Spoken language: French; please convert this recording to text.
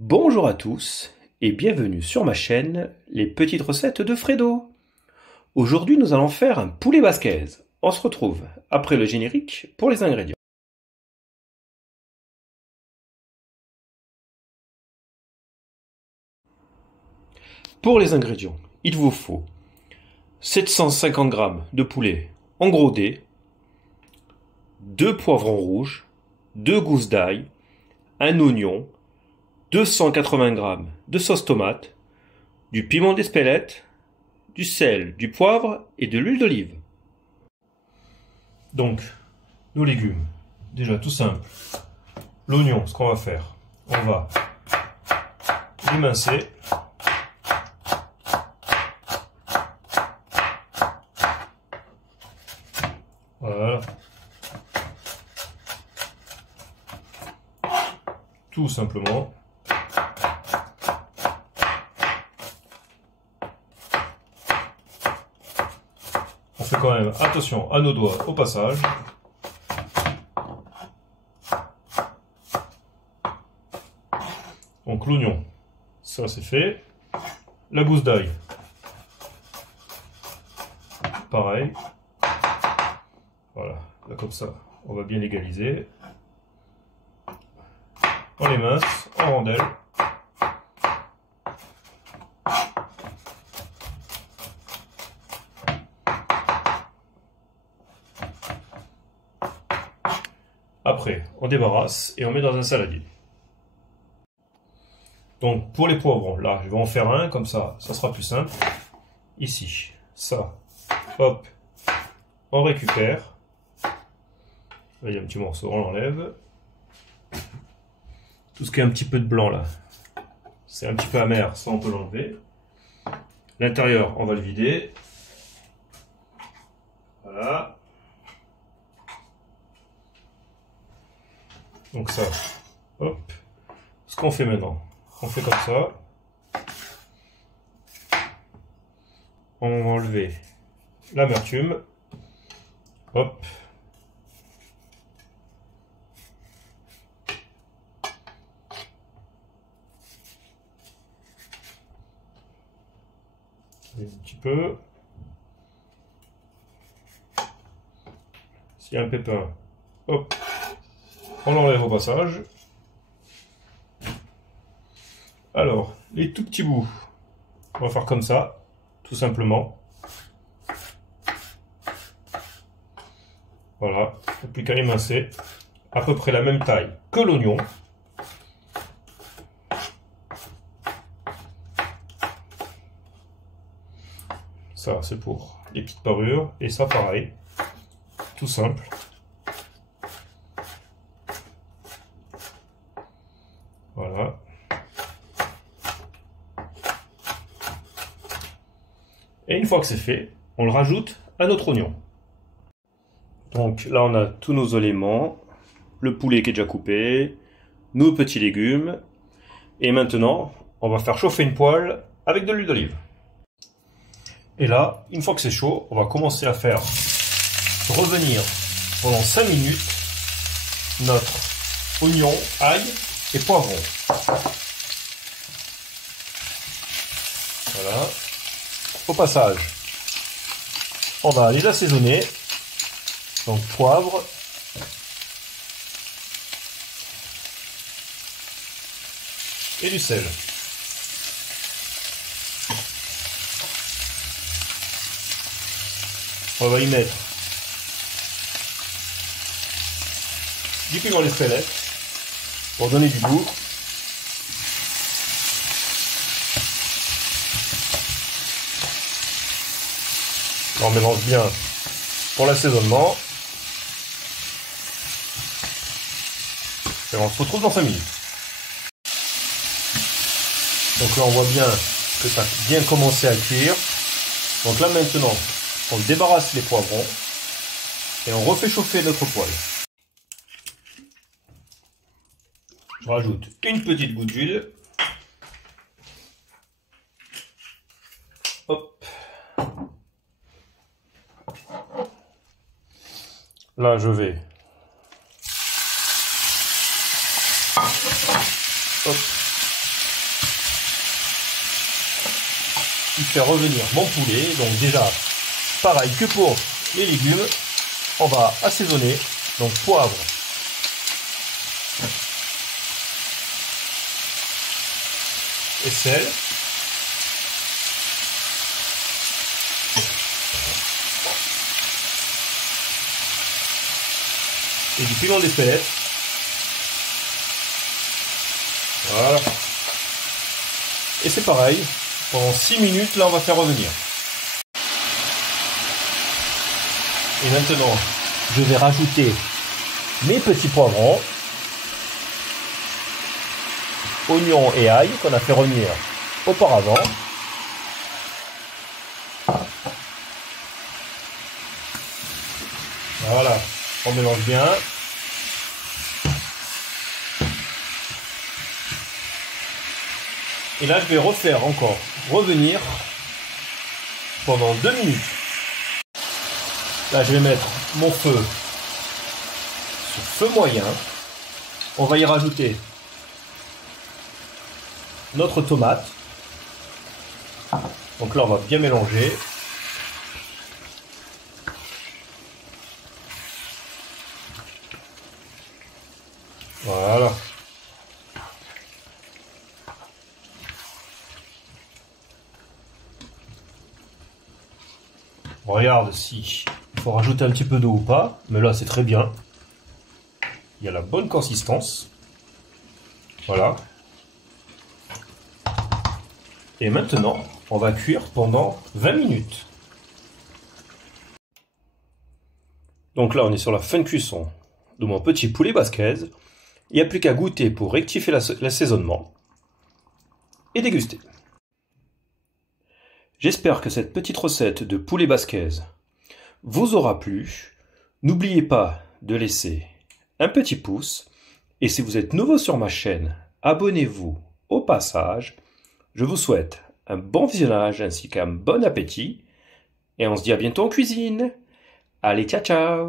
Bonjour à tous et bienvenue sur ma chaîne Les Petites Recettes de Fredo. Aujourd'hui nous allons faire un poulet basquez. On se retrouve après le générique pour les ingrédients. Pour les ingrédients, il vous faut 750 g de poulet en gros dés, 2 poivrons rouges, 2 gousses d'ail, un oignon, 280 g de sauce tomate, du piment d'Espelette, du sel, du poivre et de l'huile d'olive. Donc, nos légumes, déjà tout simple. L'oignon, ce qu'on va faire, on va l'émincer. Voilà. Tout simplement. On fait quand même attention à nos doigts au passage. Donc l'oignon, ça c'est fait. La gousse d'ail, pareil. Voilà, là comme ça, on va bien égaliser. On les mince en rondelles. Après, on débarrasse et on met dans un saladier. Donc pour les poivrons, là je vais en faire un, comme ça sera plus simple. Ici, ça, hop, on récupère. Là il y a un petit morceau, on l'enlève. Tout ce qui est un petit peu de blanc là, c'est un petit peu amer, ça on peut l'enlever. L'intérieur, on va le vider. Voilà. Donc ça, hop. Ce qu'on fait maintenant, on fait comme ça. On va enlever l'amertume. Hop. Un petit peu. S'il y a un pépin, hop, on l'enlève au passage. Alors, les tout petits bouts, on va faire comme ça, tout simplement. Voilà, il n'y a plus qu'à émincer, à peu près la même taille que l'oignon. Ça, c'est pour les petites parures, et ça, pareil, tout simple. Voilà. Et une fois que c'est fait, on le rajoute à notre oignon. Donc là, on a tous nos éléments, le poulet qui est déjà coupé, nos petits légumes. Et maintenant, on va faire chauffer une poêle avec de l'huile d'olive. Et là, une fois que c'est chaud, on va commencer à faire revenir pendant 5 minutes notre oignon, ail et poivron. Voilà. Au passage, on va les assaisonner. Donc poivre, et du sel. On va y mettre du piment d'Espelette pour donner du goût. On mélange bien pour l'assaisonnement. Et on se retrouve dans 5 minutes. Donc là on voit bien que ça a bien commencé à cuire. Donc là maintenant on débarrasse les poivrons et on refait chauffer notre poêle. Je rajoute une petite goutte d'huile. Hop. Là je vais hop, faire revenir mon poulet. Donc déjà, pareil que pour les légumes, on va assaisonner. Donc poivre, et sel. Et du piment d'Espelette. Voilà. Et c'est pareil, pendant 6 minutes, là on va faire revenir. Et maintenant, je vais rajouter mes petits poivrons, oignons et ail qu'on a fait revenir auparavant. Voilà, on mélange bien. Et là, je vais refaire encore revenir pendant 2 minutes. Là, je vais mettre mon feu sur feu moyen. On va y rajouter notre tomate. Donc là, on va bien mélanger. Voilà. On regarde si il faut rajouter un petit peu d'eau ou pas, mais là c'est très bien. Il y a la bonne consistance. Voilà. Et maintenant, on va cuire pendant 20 minutes. Donc là, on est sur la fin de cuisson de mon petit poulet basquez. Il n'y a plus qu'à goûter pour rectifier l'assaisonnement et déguster. J'espère que cette petite recette de poulet basquez vous aura plu. N'oubliez pas de laisser un petit pouce. Et si vous êtes nouveau sur ma chaîne, abonnez-vous au passage. Je vous souhaite un bon visionnage ainsi qu'un bon appétit. Et on se dit à bientôt en cuisine. Allez, ciao ciao!